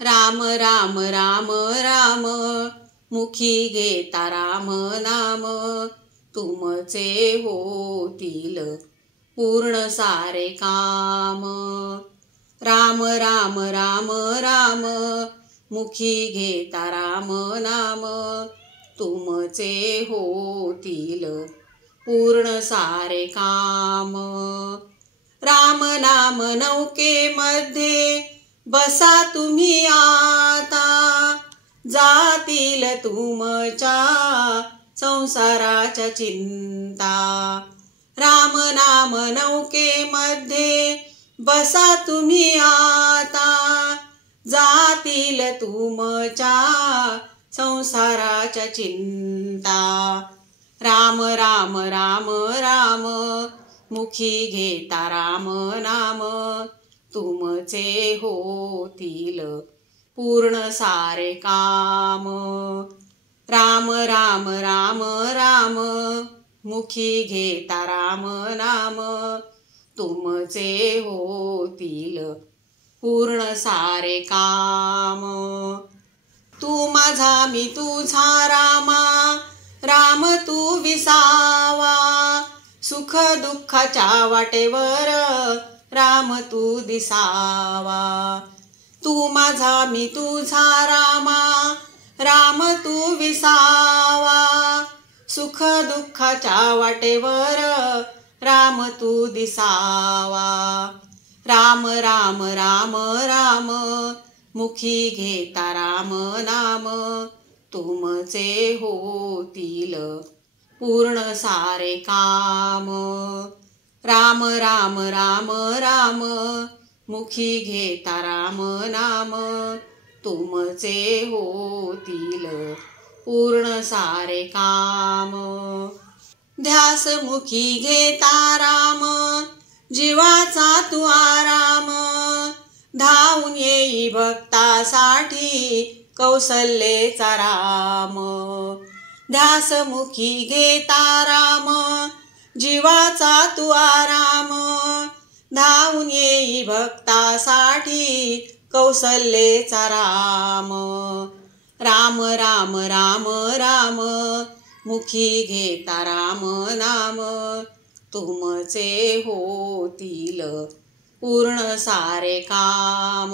राम राम राम राम मुखी घेता राम नाम, तुमचे होतील पूर्ण सारे काम। राम राम राम राम मुखी घेता राम नाम, तुमचे होतील पूर्ण सारे काम। राम नाम नौकेमध्ये बसा तुम्ही आता, जातील तुमच्या संसाराच्या चिंता। राम नाम नौकेमध्ये बसा तुम्ही आता, जातील तुमच्या संसाराच्या चिंता। राम राम राम राम मुखी घेता राम नाम, तुमचे होतील पूर्ण सारे काम। राम राम राम राम मुखी घेता राम नाम, तुमचे होतील पूर्ण सारे काम। तू माझा मी तुझा रामा, राम तू विसावा, सुख दुःखाच्या वाटेवर राम तू दिसावा। तू माझा मी तुझा रामा, राम तू विसावा, सुख दुःखाच्या वाटेवर राम तू दिसावा। राम राम राम राम मुखी घेता राम नाम, तुमचे होतील पूर्ण सारे काम। राम राम राम राम मुखी घेता राम नाम, तुमचे होतील पूर्ण सारे काम। ध्यास मुखी घेता राम, जीवाचा तू आराम, धावून येई भक्तासाठी कौसल्याचा राम। ध्यास मुखी घेता राम, जीवाचा तू आराम, धावून येई भक्तासाठी कौसल्याचा राम। राम राम राम राम मुखी घेता राम नाम, तुमचे होतील पूर्ण सारे काम।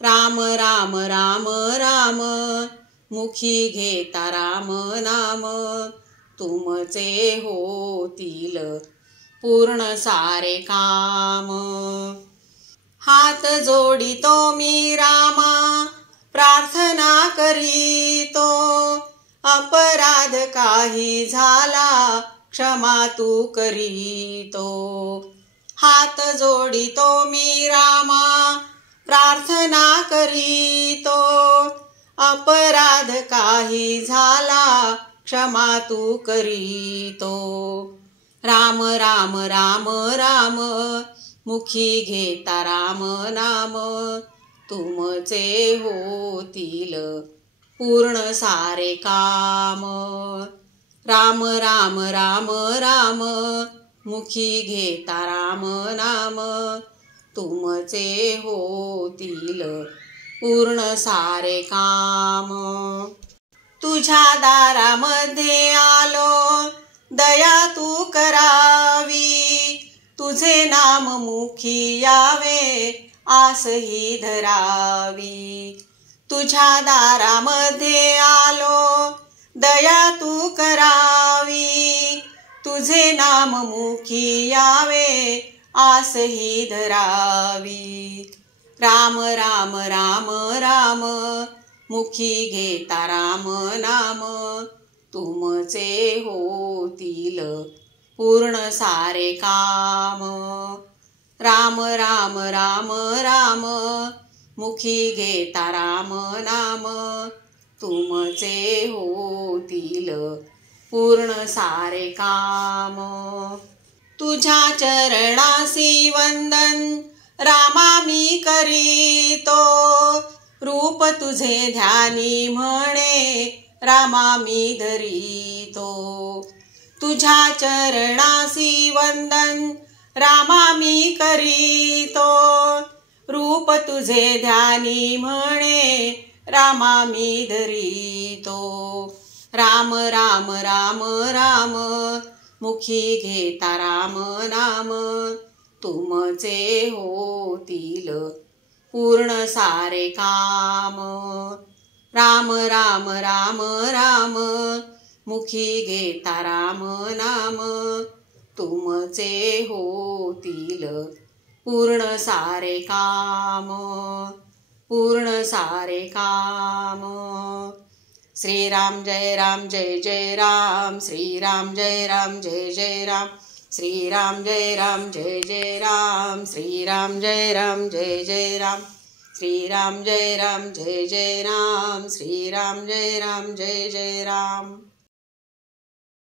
राम राम राम राम मुखी घेता राम नाम, तुमचे होतील पूर्ण सारे काम। हात जोडितो मी रामा, प्रार्थना करीतो, अपराध काही झाला क्षमा तू करीतो। हात जोडितो मी रामा, प्रार्थना करीतो, अपराध काही झाला क्षमा तू करीतो। राम राम राम राम मुखी घेता राम नाम, तुमचे होतील पूर्ण सारे काम। राम राम राम राम मुखी घेता राम नाम, तुमचे होतील पूर्ण सारे काम। तुझ्या दारामध्ये आलो दया तू करावी, तुझे नाम मुखी यावे आस ही धरावी। तुझ्या दारामध्ये आलो दया तू करावी, तुझे नाम मुखी यावे आस ही धरावी। राम राम राम राम मुखी घेता राम नाम, तुमचे होतील पूर्ण सारे काम। राम राम राम राम मुखी घेता राम नाम, तुमचे होतील पूर्ण सारे काम। तुझ्या चरणासी वंदन रामा मी करीतो, रूप तुझे ध्यानी म्हणे रामा मी धरितो। तुझ्या चरणासी वंदन रामा मी करीतो, रूप तुझे ध्यानी म्हणे रामा मी धरितो. राम राम राम राम मुखी घेता राम नाम, तुमचे होतील पूर्ण सारे काम. राम राम राम राम मुखी घेता राम नाम, तुमचे होतील पूर्ण सारे काम, पूर्ण सारे काम. श्रीराम जय राम जय जय राम, श्रीराम जय राम जय जय राम, श्रीराम जय राम जय जय राम, श्रीराम जय राम जय जय राम, श्रीराम जय राम जय जय राम, श्रीराम जय राम जय जय राम.